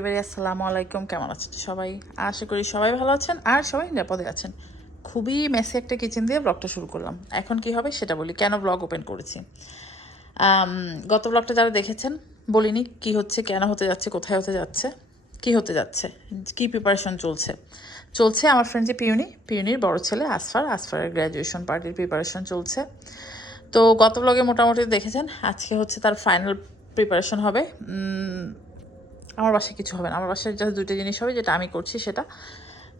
Hello everybody, আসসালামু আলাইকুম। কেমন আছেন সবাই? আশা করি সবাই ভালো আছেন আর সবাই নিরাপদে আছেন। খুবই মেসি একটা কিচেন দিয়ে ব্লগটা শুরু করলাম। এখন কি হবে সেটা বলি। কেন ব্লগ ওপেন করেছি? গত ব্লগটা যারা দেখেছেন, বলিনি কি হচ্ছে, কেন হতে যাচ্ছে, কোথায় হতে যাচ্ছে, কি হতে যাচ্ছে, কি প্রিপারেশন চলছে? চলছে আমার ফ্রেন্ড যে পিউনি, পিউনির বড় ছেলে আসফার। আসফারের গ্র্যাজুয়েশন পার্টির প্রিপারেশন চলছে। তো গত ব্লগে মোটামুটি দেখেছেন, আজকে হচ্ছে তার ফাইনাল প্রিপারেশন হবে। আমার বাসায় কিছু হবে না। আমার বাসায় জাস্ট দুটো জিনিস হবে, যেটা আমি করছি সেটা।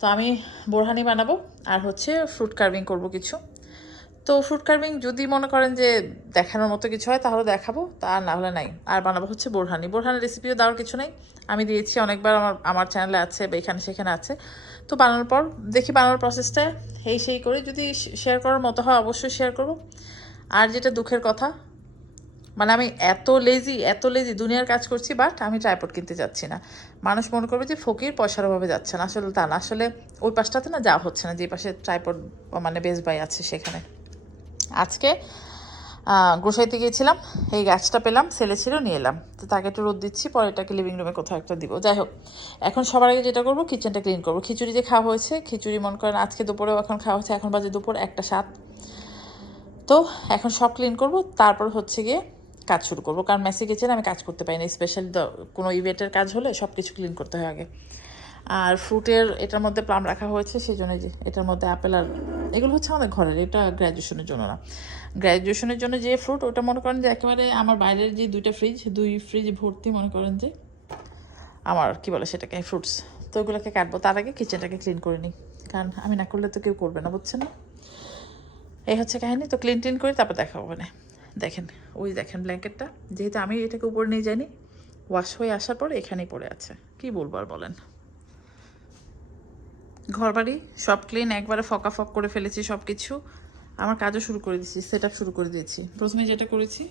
তো আমি বোরহানি বানাবো, আর হচ্ছে ফ্রুট কার্ভিং করব কিছু। তো ফ্রুট কার্ভিং যদি মনে করেন যে দেখানোর মতো কিছু হয়, তাহলে দেখাবো, তা না হলে নাই। আর বানাবো হচ্ছে বোরহানি। বোরহানির রেসিপিও দেওয়ার কিছু নেই। আমি দিয়েছি, অনেকবার আমার আমার চ্যানেলে আছে বা এখানে সেখানে আছে। তো বানানোর পর, দেখি বানানোর প্রসেসটা এই সেই করে। যদি শেয়ার করার মতো হয়, অবশ্যই শেয়ার করব। আর যেটা দুঃখের কথা মানে আমি এত লেজি এত লেজি দুনিয়ার কাজ করছি বাট আমি ট্রাইপড কিনতে যাচ্ছি না। মানুষ মনে করবে যে ফকির, পয়সার অভাবে যাচ্ছে না। আসলে তা না, আসলে ওই পাশটাতে না যাওয়া হচ্ছে না, যে পাশে ট্রাইপড মানে বেস বাই আছে সেখানে। আজকে গ্রোসারিতে গিয়েছিলাম, এই গাছটা পেলাম সেলে ছিল, নিয়ে এলাম। তো তাকে একটু রোদ দিচ্ছি, পরে এটাকে লিভিং রুমে কোথাও একটা দিব। যাই হোক, এখন সবার আগে যেটা করব কিচেনটা ক্লিন করব। খিচুড়ি যে খাওয়া হয়েছে, খিচুড়ি মনে করেন আজকে দুপুরেও এখন খাওয়া হয়েছে, এখন বাজে দুপুর একটা সাত। তো এখন সব ক্লিন করব, তারপর হচ্ছে গিয়ে কাজ শুরু করব। কারণ মেসি কিচেন আমি কাজ করতে পারি না। স্পেশালি কোনো ইভেন্টের কাজ হলে সব কিছু ক্লিন করতে হয় আগে। আর ফ্রুটের এটার মধ্যে প্লাম রাখা হয়েছে সেই জন্য এটার মধ্যে আপেল আর এগুলো হচ্ছে আমাদের ঘরের, এটা গ্র্যাজুয়েশনের জন্য না। গ্র্যাজুয়েশনের জন্য যে ফ্রুট ওটা মনে করেন যে একেবারে আমার বাইরের যে দুইটা ফ্রিজ দুই ফ্রিজ ভর্তি মনে করেন যে আমার, কি বলে সেটাকে ফ্রুটস তো ওগুলোকে কাটবো। তার আগে কিচেনটাকে ক্লিন করে নিই। কারণ আমি না করলে তো কেউ করবে না, বুঝছেন না? এই হচ্ছে কাহিনী। তো ক্লিন টিন করে, তারপর দেখা হবে। না দেখেন, ওই দেখেন ব্ল্যাঙ্কেটটা যেহেতু আমি এটাকে উপরে নিয়ে যাইনি ওয়াশ হয়ে আসার পরে এখানেই পড়ে আছে। কি বলব আর বলেন? ঘরবাড়ি সব ক্লিন একবারে ফকা ফক করে ফেলেছি সব কিছু আমার কাজও শুরু করে দিয়েছি সেট শুরু করে দিয়েছি। প্রথমে যেটা করেছি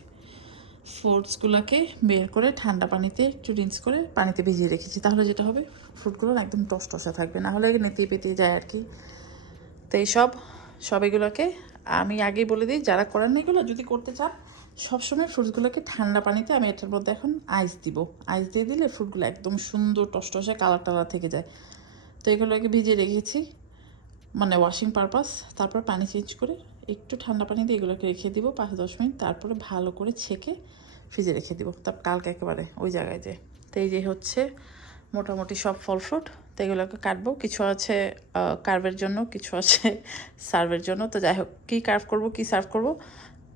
ফ্রুটসগুলোকে বের করে ঠান্ডা পানিতে একটু রিন্স করে পানিতে ভিজিয়ে রেখেছি। তাহলে যেটা হবে ফ্রুটগুলো একদম টস টসা থাকবে। না হলে নেতিয়ে পেতে যায় আর কি। তো এইসব, সব এগুলোকে আমি আগেই বলে দিই, যারা করেন এগুলো, যদি করতে চান, সবসময় ফ্রুটসগুলোকে ঠান্ডা পানিতে আমি এটার মধ্যে এখন আইস দিব। আইস দিয়ে দিলে ফ্রুটগুলো একদম সুন্দর টসটসে কালার টালার থেকে যায়। তো এগুলোকে ভিজিয়ে রেখেছি মানে ওয়াশিং পারপাস তারপর পানি চেঞ্জ করে একটু ঠান্ডা পানি দিয়ে এগুলোকে রেখে দিব পাঁচ দশ মিনিট, তারপরে ভালো করে ছেঁকে ফ্রিজে রেখে দিব। তারপর কালকে একেবারে ওই জায়গায় যে তো এই যে হচ্ছে মোটামুটি সব ফল ফ্রুট, তো এগুলোকে কাটবো। কিছু আছে কার্ভের জন্য, কিছু আছে সার্ভের জন্য। তো যাই হোক, কী কার্ভ করব, কী সার্ভ করব,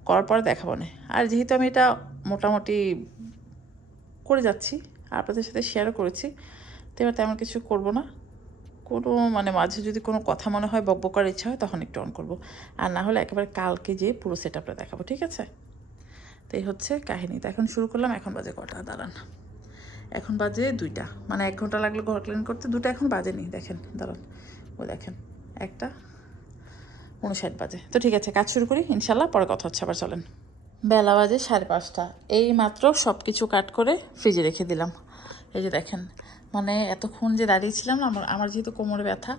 করার পরে দেখাবো না। আর যেহেতু আমি এটা মোটামুটি করে যাচ্ছি, আপনাদের সাথে শেয়ারও করেছি, তো এবার তেমন কিছু করব না। কোনো মানে মাঝে যদি কোনো কথা মনে হয় বকবক করার ইচ্ছা হয়, তখন একটু অন করব। আর না হলে একেবারে কালকে যেয়ে পুরো সেট আপটা দেখাবো, ঠিক আছে? তো এই হচ্ছে কাহিনী। তো এখন শুরু করলাম, এখন বাজে কটা? দাঁড়ান। এখন বাজে দুইটা। মানে এক ঘণ্টা লাগল ঘর ক্লিন করতে দুটো এখন বাজেনি, দেখেন, দাঁড়ান। ও দেখেন, একটা উনষাট বাজে। তো ঠিক আছে, কাজ শুরু করি, ইনশাল্লাহ পরে কথা হচ্ছে, আবার চলেন। বেলা বাজে সাড়ে পাঁচটা। এই মাত্র সব কিছু কাট করে ফ্রিজে রেখে দিলাম। এই যে দেখেন মানে এতক্ষণ যে দাঁড়িয়েছিলাম আমার আমার যেহেতু কোমরে ব্যথা,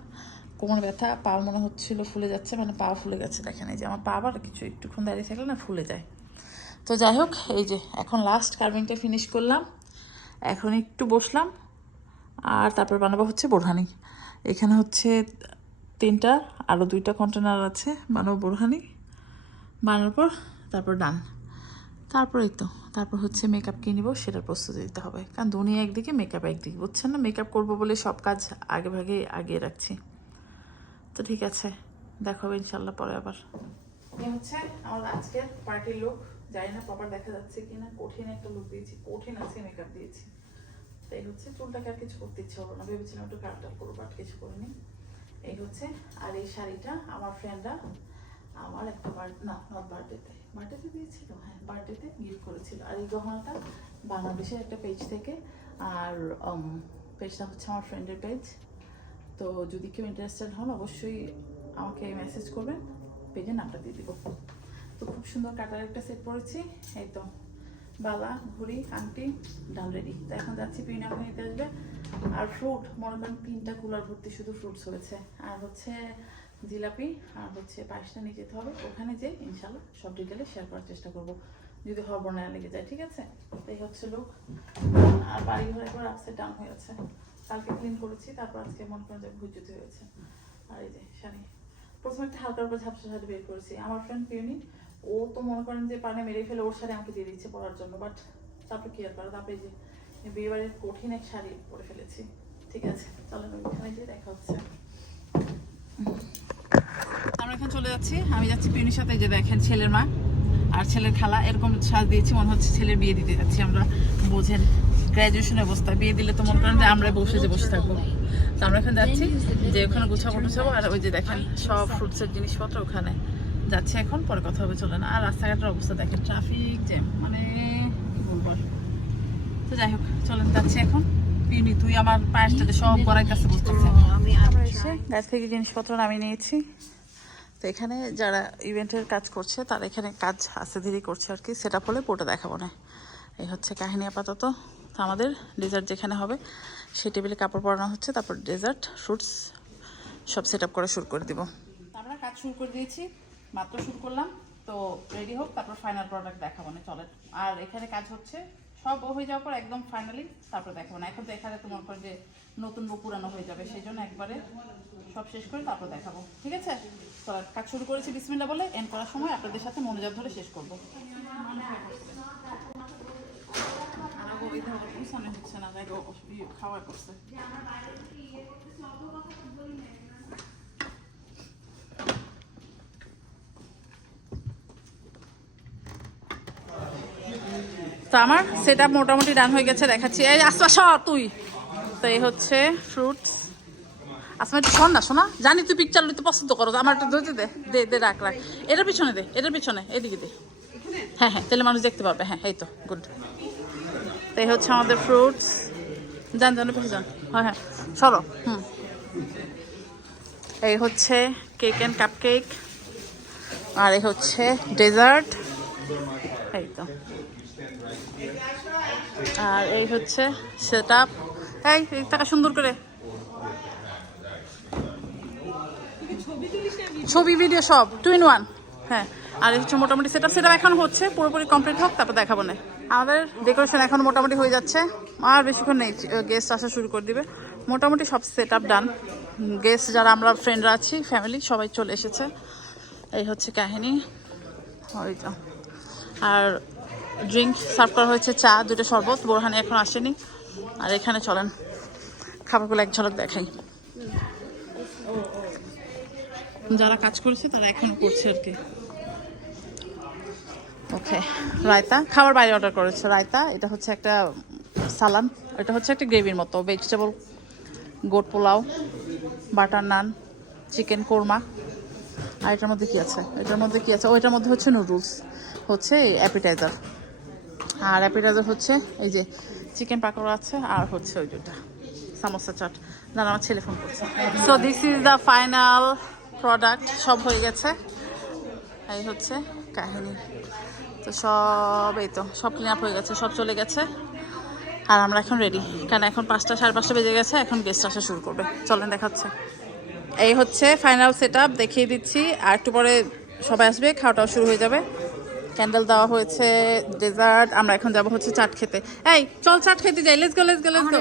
কোমর ব্যথা পা মনে হচ্ছিল ফুলে যাচ্ছে মানে পা ফুলে গেছে, দেখেন, এই যে আমার পা আবার কিছু একটুক্ষণ দাঁড়িয়ে থাকলে না ফুলে যায়। তো যাই হোক, এই যে এখন লাস্ট কার্ভিংটা ফিনিশ করলাম। এখন একটু বসলাম, আর তারপর বানাবো হচ্ছে বোরহানি। এখানে হচ্ছে তিনটা আরও দুইটা কন্টেনার আছে, বানাবো বোরহানি। বানানোর পর তারপর ডান। তারপরেই তো, তারপর হচ্ছে মেকআপ কিনে নিবো, সেটার প্রস্তুতি দিতে হবে। কারণ দুনিয়া একদিকে মেকআপ একদিকে, বুঝছেন না? মেকআপ করব বলে সব কাজ আগে ভাগে আগিয়ে রাখছি। তো ঠিক আছে, দেখা হবে ইনশাল্লাহ পরে আবার। হচ্ছে আমার আজকের পার্টির লুক জানি না প্রপার দেখা যাচ্ছে কিনা, কঠিন একটা লুক দিয়েছি, কঠিন আজকে মেকআপ দিয়েছি। তো এই হচ্ছে চুলটাকে আর কিছু করতে ইচ্ছে হলো না। ভেবেছিলাম একটু কাট করব বাট কিছু করিনি। এই হচ্ছে, আর এই শাড়িটা আমার ফ্রেন্ডরা আমার একটা বার, না নট বার্থডেতে বার্থডেতে দিয়েছিল হ্যাঁ বার্থডেতে গিফট করেছিল। আর এই গহনাটা বাংলাদেশের একটা পেজ থেকে, আর পেজটা হচ্ছে আমার ফ্রেন্ডের পেজ তো যদি কেউ ইন্টারেস্টেড হন, অবশ্যই আমাকে মেসেজ করবেন পেজে নামটা দিয়ে দিব। তো খুব সুন্দর কাটার একটা সেট পড়েছি এই তো। বালা ঘুড়ি আংটি, ডাল রেডি। তো এখন যাচ্ছি পিনা নিতে আসবে। আর ফ্রুট মনে করেন তিনটা কুলার ভর্তি শুধু ফ্রুটস হয়েছে। আর হচ্ছে জিলাপি, আর হচ্ছে পায়েসটা নিয়ে যেতে হবে। ওখানে যে ইনশাল্লাহ সব ডিটেলে শেয়ার করার চেষ্টা করব। যদি হরবনায় লেগে যায়, ঠিক আছে? এই হচ্ছে লোক আর বাড়ি ঘর একবার আপসাইড ডাউন হয়ে আছে কালকে ক্লিন করেছি, তারপর আজকে মন করেন যে ভুজুতি হয়েছে। আর এই যে শাড়ি। প্রথমে একটা হালকার উপর ঝাপসা শাড়ি বের করেছি। আমার ফ্রেন্ড ইউনিট ও তো মনে করেন যে পানে মেরে ফেলে ওর শাড়ি আমাকে দিয়ে দিচ্ছে পরার জন্য বাট তারপরে কি আর করা তারপরে যে বিয়ে বাড়ির কঠিন এক শাড়ি পরে ফেলেছি। ঠিক আছে, চলেন ওইখানে গিয়ে দেখা হচ্ছে। আমরা এখন চলে যাচ্ছি। আমি যাচ্ছি পিউনির সাথে যে দেখেন ছেলের মা আর ছেলের খালা। এরকম সাজ দিয়েছি, মনে হচ্ছে ছেলের বিয়ে দিতে যাচ্ছি আমরা। বোঝেন গ্র্যাজুয়েশন অবস্থা। বিয়ে দিলে তো মনে করেন যে আমরা বসে যে বসে থাকব। তো আমরা এখন যাচ্ছি, যে ওখানে গুছাবো টুছাবো, আর ওই যে দেখেন সব ফ্রুটসের জিনিসপত্র ওখানে। যাচ্ছি এখন পরে কথা হবে চলে না আর রাস্তাঘাটের অবস্থা দেখেন ট্রাফিক জ্যাম মানে কি বলব তো যাই হোক চলেন যাচ্ছি এখন। পিউনি তুই আমার পায়ের সাথে সব গড়াই কাছে বুঝতেছে আমি আমরা এসে গাছ থেকে জিনিসপত্র নামিয়ে নিয়েছি। তো এখানে যারা ইভেন্টের কাজ করছে তারা এখানে কাজ আস্তে ধীরে করছে আর কি। সেটা হলে পুরোটা দেখাবো না। এই হচ্ছে কাহিনী আপাতত। তো আমাদের ডেজার্ট যেখানে হবে সেই টেবিলে কাপড় পরানো হচ্ছে। তারপর ডেজার্ট ফ্রুটস সব সেট আপ করা শুরু করে দিব। আমরা কাজ শুরু করে দিয়েছি। মাত্র শুরু করলাম তো রেডি হোক তারপর ফাইনাল প্রোডাক্ট দেখাবো না চলে আর এখানে কাজ হচ্ছে সব হয়ে যাওয়ার পর একদম ফাইনালি তারপর দেখাবো না। এখন তো এখানে তোমার করে যে নতুন বউ পুরানো হয়ে যাবে সেই জন্য একবারে সব শেষ করে তারপর দেখাবো। ঠিক আছে? চলেন কাজ শুরু করেছি বিসমিল্লা বলে এন্ড করার সময় আপনাদের সাথে মনোযোগ ধরে শেষ করব। হচ্ছে না খাওয়া করছে। তো আমার সেট মোটামুটি ডান হয়ে গেছে, দেখাচ্ছি। এই আসমা, সর তুই। তো এই হচ্ছে ফ্রুটস আসমা, একটু শোন না শোনা জানি তুই পিকচার লইতে পছন্দ করো, আমার একটু ধরতে দে দে দে, রাখ রাখ। এটার পিছনে দে, এটার পিছনে, এদিকে দে। হ্যাঁ হ্যাঁ তাহলে মানুষ দেখতে পাবে হ্যাঁ এই তো গুড তো এই হচ্ছে আমাদের ফ্রুটস যান জান পেছনে যান হ্যাঁ হ্যাঁ চলো হুম। এই হচ্ছে কেক অ্যান্ড কাপ কেক আর এই হচ্ছে ডেজার্ট এই তো। আর এই হচ্ছে সেট আপ এই টাকা সুন্দর করে। ছবি ভিডিও সব টু ইন ওয়ান হ্যাঁ আর এই হচ্ছে মোটামুটি সেট আপ সেট আপ এখন হচ্ছে, পুরোপুরি কমপ্লিট হোক, তারপর দেখাবো না। আমাদের ডেকোরেশন এখন মোটামুটি হয়ে যাচ্ছে। আর বেশিক্ষণ নেই গেস্ট আসা শুরু করে দিবে। মোটামুটি সব সেট আপ ডান গেস্ট যারা আমরা ফ্রেন্ডরা আছি ফ্যামিলি সবাই চলে এসেছে। এই হচ্ছে কাহিনী। ওই তো। আর ড্রিঙ্ক সার্ভ করা হয়েছে, চা, দুটো শরবত, বোরহানি এখন আসেনি। আর এখানে চলেন, খাবারগুলো এক ঝলক দেখাই। যারা কাজ করেছে, তারা এখনও করছে আর কি। ওকে রায়তা, খাবার বাইরে অর্ডার করেছে। রায়তা, এটা হচ্ছে একটা সালান, এটা হচ্ছে একটা গ্রেভির মতো vegetable goat pulao butter naan chicken korma আর এটার মধ্যে কী আছে? এটার মধ্যে কী আছে? ওইটার মধ্যে হচ্ছে নুডলস হচ্ছে অ্যাপিটাইজার আর অ্যাপিটাইজার হচ্ছে এই যে চিকেন পাকোড়া আছে, আর হচ্ছে ওই দুটা সামোসা চাট। দাঁড়া আমার ছেলে ফোন করছে। So this is the final product সব হয়ে গেছে। এই হচ্ছে কাহিনী। তো সব, এই তো, সব ক্লিন আপ হয়ে গেছে, সব চলে গেছে। আর আমরা এখন রেডি কারণ এখন পাঁচটা, সাড়ে পাঁচটা বেজে গেছে, এখন গেস্ট আসা শুরু করবে। চলেন দেখাচ্ছে। এই হচ্ছে ফাইনাল সেট দেখিয়ে দিচ্ছি। আর একটু পরে সবাই আসবে খাওয়াটাও শুরু হয়ে যাবে। ক্যান্ডেল দেওয়া হয়েছে ডেজার্ট আমরা এখন যাব হচ্ছে চাট খেতে। এই চল চাট খেতে যাই let's go let's go let's go.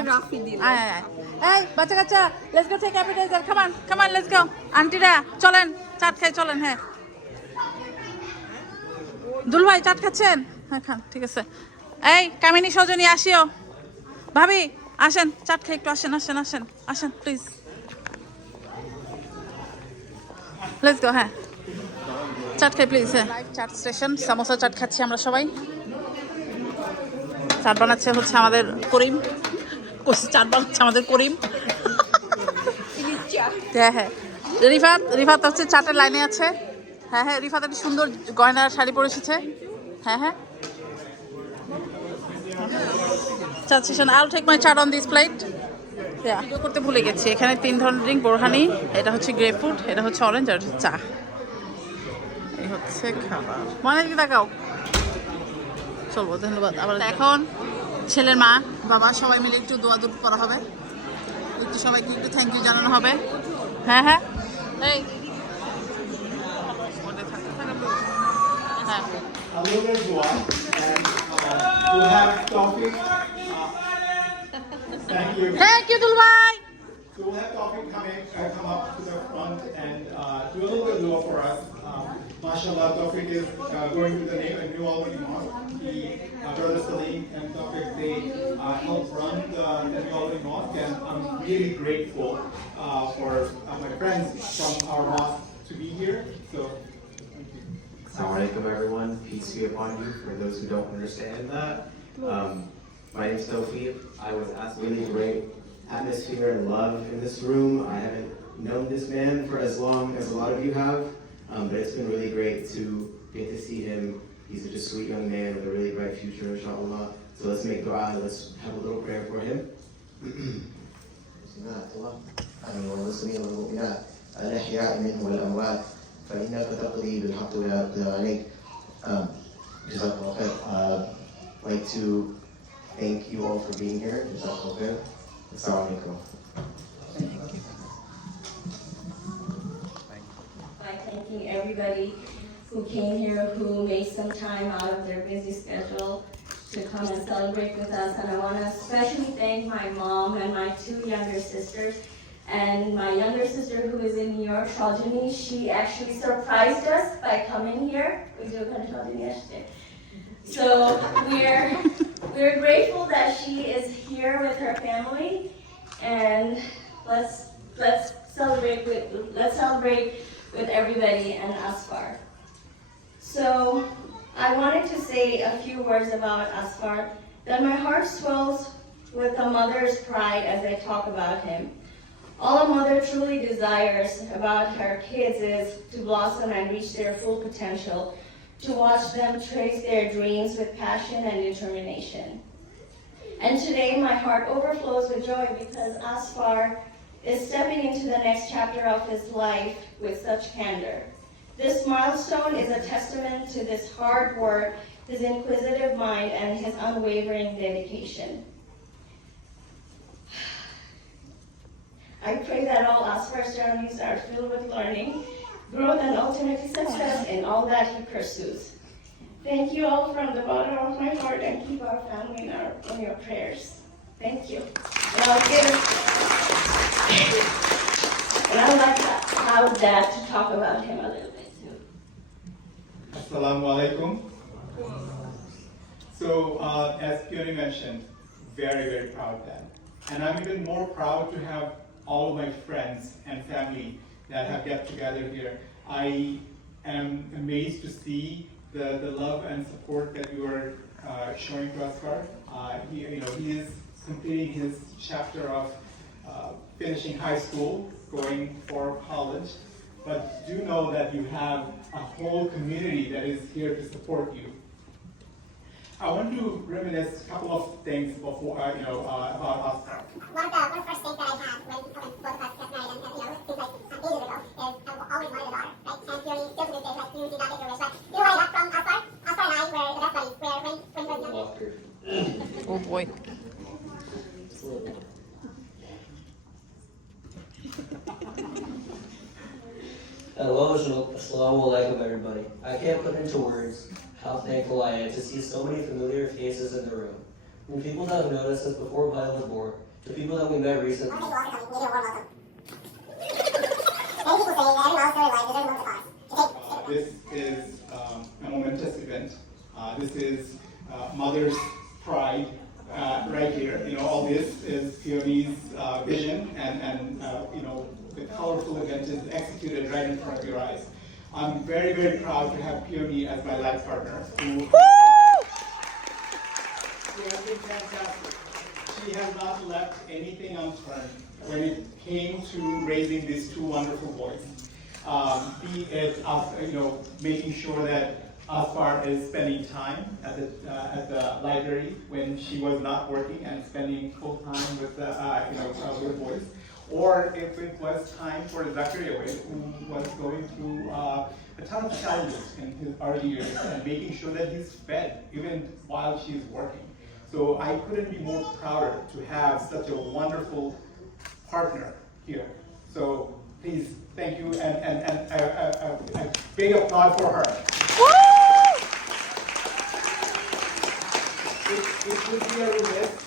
এই বাচ্চা কাচ্চা let's go take appetizer come on come on let's go আন্টিরা চলেন চাট খাই চলেন হ্যাঁ। দুল ভাই চাট খাচ্ছেন? হ্যাঁ খান ঠিক আছে। এই কামিনী সজনী আসিও। ভাবি আসেন চাট খাই একটু আসেন আসেন আসেন আসেন প্লিজ লেটস গো হ্যাঁ। চাট খাই প্লিজ হ্যাঁ। চাট স্টেশন সামোসা চাট খাচ্ছি আমরা সবাই। চাট বানাচ্ছে হচ্ছে আমাদের করিম। চাট বানাচ্ছে আমাদের করিম। হ্যাঁ হ্যাঁ। রিফাত রিফাত হচ্ছে চাটের লাইনে আছে। হ্যাঁ হ্যাঁ রিফাত একটা সুন্দর গয়নার শাড়ি পরে এসেছে। হ্যাঁ হ্যাঁ। Chaat station I'll take my chaat on this plate video করতে ভুলে গেছি। এখানে তিন ধরনের ড্রিঙ্ক বোরহানি এটা হচ্ছে গ্রেপ ফ্রুট এটা হচ্ছে অরেঞ্জ আর হচ্ছে চা। এই হচ্ছে খাবার মনে কি দেখাও চলবো ধন্যবাদ আবার এখন ছেলের মা বাবা সবাই মিলে একটু দোয়া দুট করা হবে একটু সবাইকে একটু থ্যাংক ইউ জানানো হবে হ্যাঁ হ্যাঁ এই হ্যাঁ uh, uh, Thank you. Thank you দুল ভাই So we'll have Tawfiq come in, uh, come up to the front and uh, do a little bit lower for us. MashaAllah, Tawfiq is uh, going to the New, New Albany Mosque. He, uh, Brother Salim and Tawfiq, they uh, help run the, the New Albany Mosque and I'm really grateful uh, for uh, my friends from our mosque to be here. So, thank you. Assalamu alaikum everyone, peace be upon you, for those who don't understand that. Um, my name's Tawfiq, I was asked really great atmosphere and love in this room. I haven't known this man for as long as a lot of you have, um, but it's been really great to get to see him. He's such a sweet young man with a really bright future, inshallah. So let's make dua, let's have a little prayer for him. سمعت الله عن المسلمين والمؤمنات الأحياء منهم والأموات فإنك تقضي بالحق ولا يقضى عليك um, جزاك الله خير uh, like to thank you all for being here جزاك الله خير السلام عليكم by Thanking everybody who came here, who made some time out of their busy schedule to come and celebrate with us. And I want to especially thank my mom and my two younger sisters. And my younger sister who is in New York, Shaljini, she actually surprised us by coming here. We do yesterday. So we're, we're grateful that she is here with her family. And let's, let's celebrate with, let's celebrate with everybody and Asfar. So I wanted to say a few words about Asfar, that my heart swells with a mother's pride as I talk about him. All a mother truly desires about her kids is to blossom and reach their full potential, to watch them trace their dreams with passion and determination. And today my heart overflows with joy because Asfar is stepping into the next chapter of his life with such candor. This milestone is a testament to this hard work, his inquisitive mind, and his unwavering dedication. I pray that all Asfar's journeys are filled with learning, growth, and ultimately success in all that he pursues. Thank you all from the bottom of my heart and keep our family in, our, in your prayers. Thank you. And I'll give and I'd like have Dad to talk about him a little bit too. Assalamu alaikum. So, uh, as Peony mentioned, very, very proud dad. And I'm even more proud to have all of my friends and family that have get together here. I am amazed to see the, the love and support that you are uh, showing to Asghar. Uh, he, you know, he is completing his chapter of uh, finishing high school, going for college, but do know that you have a whole community that is here to support you. I want to reminisce a couple of things before, uh, you know, uh, about us. One of the, one of the first things that I had when, when both of us got married and, you know, things seems like some years ago, is I've always wanted a daughter, right? And here still to this day, like, you did not get your wish. Like, you know what I got from Asfar? Asfar and I were the best buddies. Where when, when we were young. Oh boy. Hello, Assalamu alaikum everybody. I can't put into words how thankful I am to see so many familiar faces in the room. From people that have noticed us before Violet was born, to people that we met recently. I want to thank you all for coming. Maybe a warm welcome. Many people say that every milestone in life deserves to pause. To this is um, a momentous event. Uh, this is uh, Mother's Pride uh, right here. You know, all this is Peony's uh, vision, and, and uh, you know, the colorful event is executed right in front of your eyes. I'm very, very proud to have Peony as my life partner. Who, She has been fantastic. She has not left anything unturned when it came to raising these two wonderful boys. Um, be it us, you know, making sure that Asfar is spending time at the uh, at the library when she was not working and spending full time with the uh, you know uh, with boys, or if it was time for Zachary away, who was going through uh, a ton of challenges in his early years and making sure that he's fed even while she's working. So I couldn't be more prouder to have such a wonderful partner here. So please, thank you, and, and, and a, a, a, a big applaud for her. It, it would be a remiss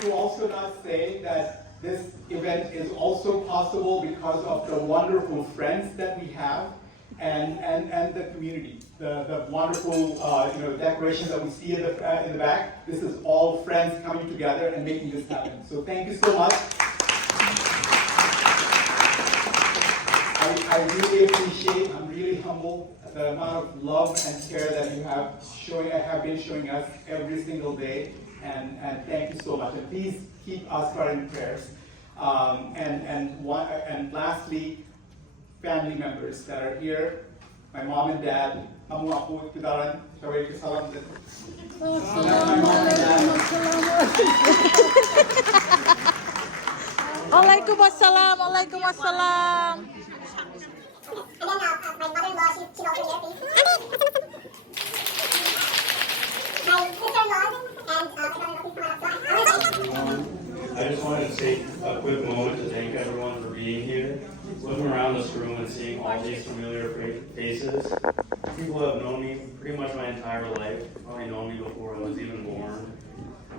to also not say that this event is also possible because of the wonderful friends that we have and, and, and the community. The, the wonderful, uh, you know, decorations that we see in the, uh, in the back. This is all friends coming together and making this happen. So thank you so much. I, I really appreciate, I'm really humble, the amount of love and care that you have showing, have been showing us every single day. And, and thank you so much. And please keep us in prayers. Um, and, and one, and lastly, family members that are here, my mom and dad, Amu Apu Kudaran, Shaway Salam. Alaikum assalam, alaikum assalam. And then uh, my mother-in-law, she, she's also here, please. My sister-in-law up. So, I just wanted to take a quick moment to thank everyone for being here. Looking around this room and seeing all these familiar faces, people who have known me pretty much my entire life, probably known me before I was even born.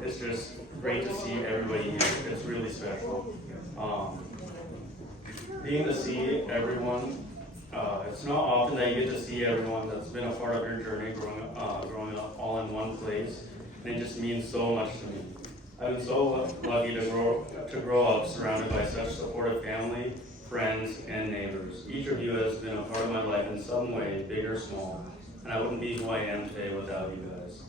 It's just great to see everybody here. It's really special. Um, being to see everyone, uh, it's not often that you get to see everyone that's been a part of your journey growing, uh, growing up all in one place, it just mean so much to me. I've been so lucky to grow to grow up surrounded by such supportive family, friends, and neighbors. Each of you has been a part of my life in some way, big or small, and I wouldn't be who I am today without you guys.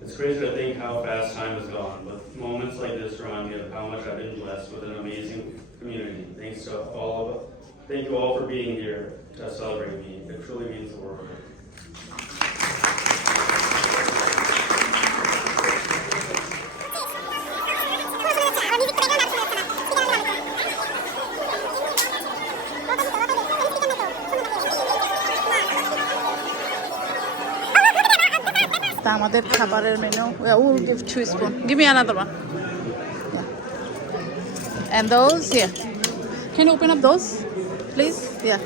It's crazy to think how fast time has gone, but moments like this remind me of how much I've been blessed with an amazing community. Thanks to all of us. thank you all for being here to celebrate me. It truly means the world. আমাদের খাবারের menu will give two spoon give me another one And those, yeah. Can you open up those, please? Yeah.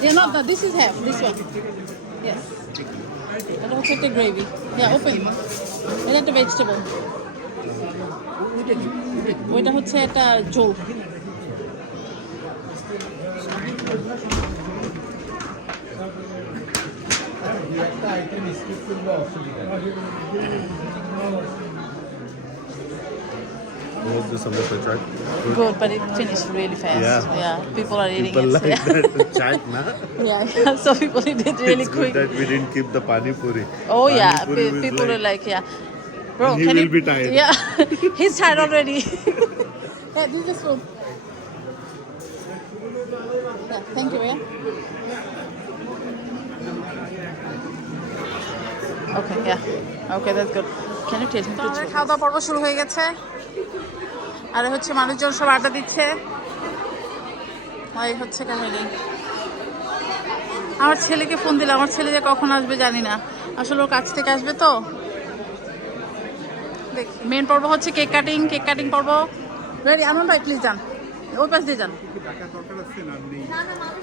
Yeah, not that. This is half. This one. Yes. And also the gravy. Yeah, open. এটা একটা vegetable ওইটা হচ্ছে একটা জোল What was this on the fridge, right? Good. good but it finished really fast Yeah. yeah people are eating People it like yeah. that chat, na? yeah, so people eat it really it's quick good that we didn't keep the pani puri. Oh yeah, puri was people are like, yeah. Bro, He can will you? be tired. Yeah, he's tired already. yeah, this is food. Yeah, thank you. Yeah. Okay, yeah. Okay, that's good. Can you tell him আমাদের খাওয়া দাওয়া পর্ব শুরু হয়ে গেছে। আর হচ্ছে মানুষজন সব আড্ডা দিচ্ছে। এই হচ্ছে কাহিনী। আমার ছেলেকে ফোন দিলাম। আমার ছেলে যে কখন আসবে জানি না। আসলে ওর কাছ থেকে আসবে তো। মেন পর্ব হচ্ছে কেক কাটিং কেক কাটিং পর্ব। রেডি আনন্দ ভাই প্লিজ যান। ওই পাশ দিয়ে যান।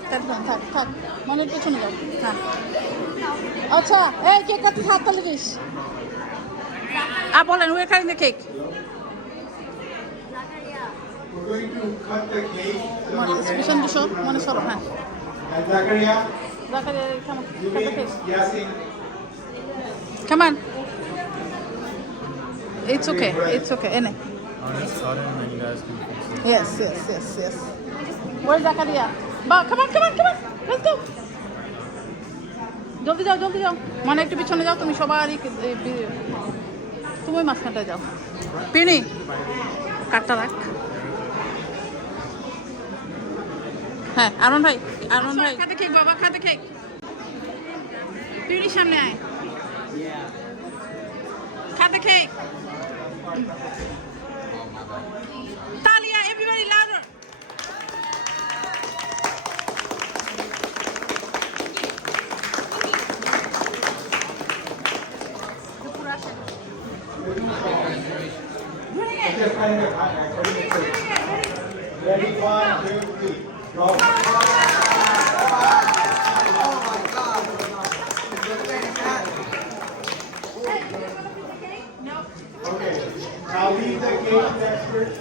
থাক, থাক, থাক থাক। মনের পেছনে যাও হ্যাঁ। আচ্ছা এই কেক কাটতে হাত তালে দিস আ বলেন we cutting the cake We're going to cut the cake. পিছন দুশো মনে সরো হ্যাঁ And Zakaria, Zakaria, come on, you cut the mean cake. Yasin? Come on. It's okay. It's okay. Ene. Yes, yes, yes, yes. Where's Zakaria? Ba, come on, come on, come on. Let's go. জলদি যাও জলদি যাও। মানে একটু পিছনে যাও, তুমি সবারই তুমি মাঝখানটায় যাও। পিনি, কাটটা রাখ। হ্যাঁ আরন ভাই আরন ভাই। খাতে খেক বাবা খাতে খেক পিনির সামনে আয়। খাতে খেক তালিয়া everybody louder Ready, one, two, three, go. Okay. I'll leave the cake to the experts.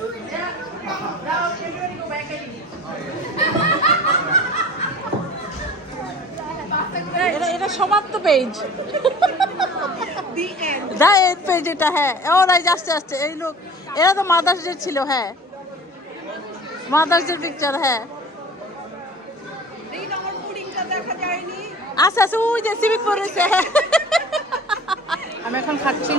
এটা এটা সমাপ্ত পেজ দা এন্ড পেজ এটা হ্যাঁ ও রাইজ আস্তে আস্তে এই লোক এরা তো মাদার্স ডে ছিল হ্যাঁ। মাদার্স ডে পিকচার হ্যাঁ। আচ্ছা আচ্ছা ওই যে সিভিক পড়েছে হ্যাঁ। আমি এখন খাচ্ছি।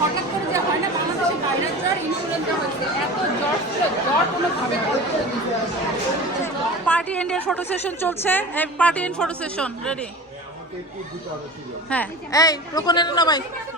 হঠাৎ করে যে হয় না বাংলাদেশে ভাইরাস জ্বর ইনফ্লুয়েঞ্জা হয়েছে এত জ্বর ছিল জ্বর কোনোভাবে পার্টি এন্ড এর ফটো সেশন চলছে। এই party and photo session ready হ্যাঁ। এই রোকনের না ভাই।